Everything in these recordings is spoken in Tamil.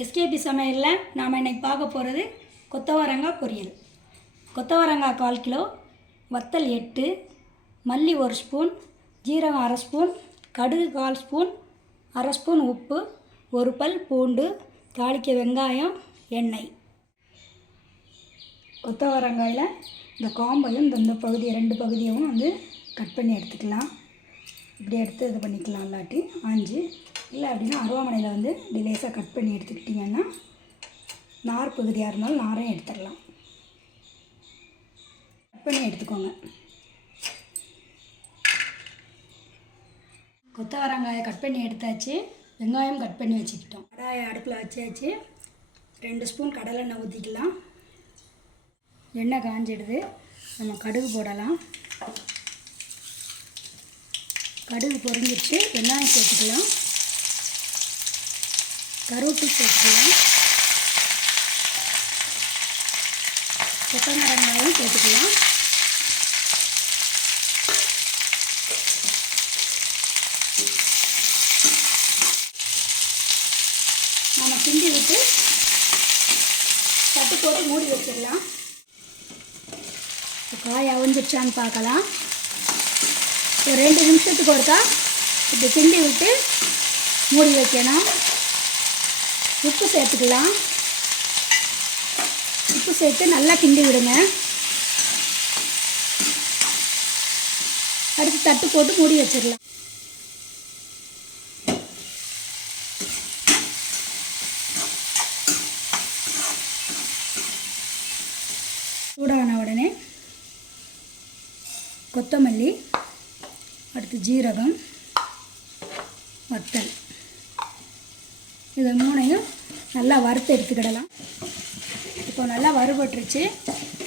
எஸ்கேபி சமையலில் நாம் இன்றைக்கி பார்க்க போகிறது கொத்தவரங்காய் பொரியல். கொத்தவரங்காய் 1/4 கிலோ, வத்தல் 8, மல்லி 1 ஸ்பூன், ஜீரகம் 1/2 ஸ்பூன், கடுகு 1/4 ஸ்பூன், 1/2 ஸ்பூன் உப்பு, 1 பல் பூண்டு, தாளிக்க வெங்காயம், எண்ணெய். கொத்தவரங்காயில் இந்த காம்பையும் இந்த பகுதியை 2 பகுதியும் கட் பண்ணி எடுத்துக்கலாம். இப்படி எடுத்து இது பண்ணிக்கலாம். இல்லாட்டி ஆஞ்சு இல்லை அப்படின்னா அருவாமனையில் இப்படி லேசாக கட் பண்ணி எடுத்துக்கிட்டிங்கன்னா நார் பகுதியாக இருந்தாலும் நாரையும் எடுத்துடலாம். கட் பண்ணி எடுத்துக்கோங்க. கொத்தவரங்காயை கட் பண்ணி எடுத்தாச்சு. வெங்காயம் கட் பண்ணி வச்சுக்கிட்டோம். கடாயை அடுப்பில் வச்சாச்சு. 2 ஸ்பூன் கடலெண்ணெய் ஊற்றிக்கலாம். எண்ணெய் காஞ்சிடுது. நம்ம கடுகு போடலாம். கடுகு பொரிஞ்சிட்டு வெங்காயம் சேர்த்துக்கலாம். கருவேப்பிலை சேர்த்துக்கலாம். கொத்தமல்லி வெங்காயம் சேர்த்துக்கலாம். நம்ம கிண்டி விட்டு தட்டு போட்டு மூடி வச்சிடலாம். காய் அவிஞ்சிடுச்சான்னு பார்க்கலாம். ஒரு 2 நிமிஷத்துக்கு ஒருக்கா இப்படி கிண்டி விட்டு மூடி வைக்கணும். உப்பு சேர்த்துக்கலாம். உப்பு சேர்த்து நல்லா கிண்டி விடுங்க. அடுத்து தட்டு போட்டு மூடி வச்சிடலாம். சூடான உடனே கொத்தமல்லி, அடுத்து ஜீரகம், வத்தல், இதை 3ஐயும் நல்லா வறுத்து எடுத்துக்கிடலாம். இப்போ நல்லா வறுபட்டுருச்சு.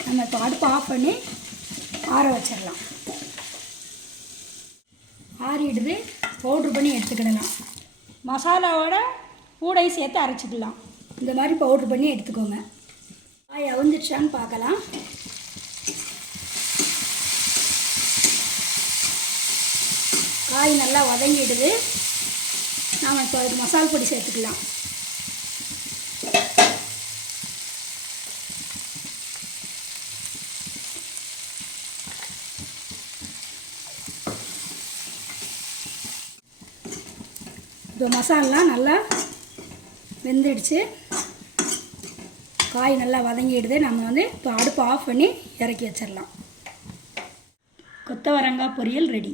நம்ம இப்போ அடுப்பு ஆஃப் பண்ணி ஆற வச்சிடலாம். ஆறிடுது. பவுட்ரு பண்ணி எடுத்துக்கிடலாம். மசாலாவோட கூடையும் சேர்த்து அரைச்சிக்கலாம். இந்த மாதிரி பவுட்ரு பண்ணி எடுத்துக்கோங்க. காய் அவிஞ்சிடுச்சான்னு பார்க்கலாம். காய் நல்லா வதங்கிடுது. நாம் இப்போ அதுக்கு மசால் பொடி சேர்த்துக்கலாம். இப்போ மசாலெலாம் நல்லா வெந்துடுச்சு. காய் நல்லா வதங்கிடுது. நம்ம இப்போ அடுப்பு ஆஃப் பண்ணி இறக்கி வச்சிடலாம். கொத்தவரங்காய் பொரியல் ரெடி.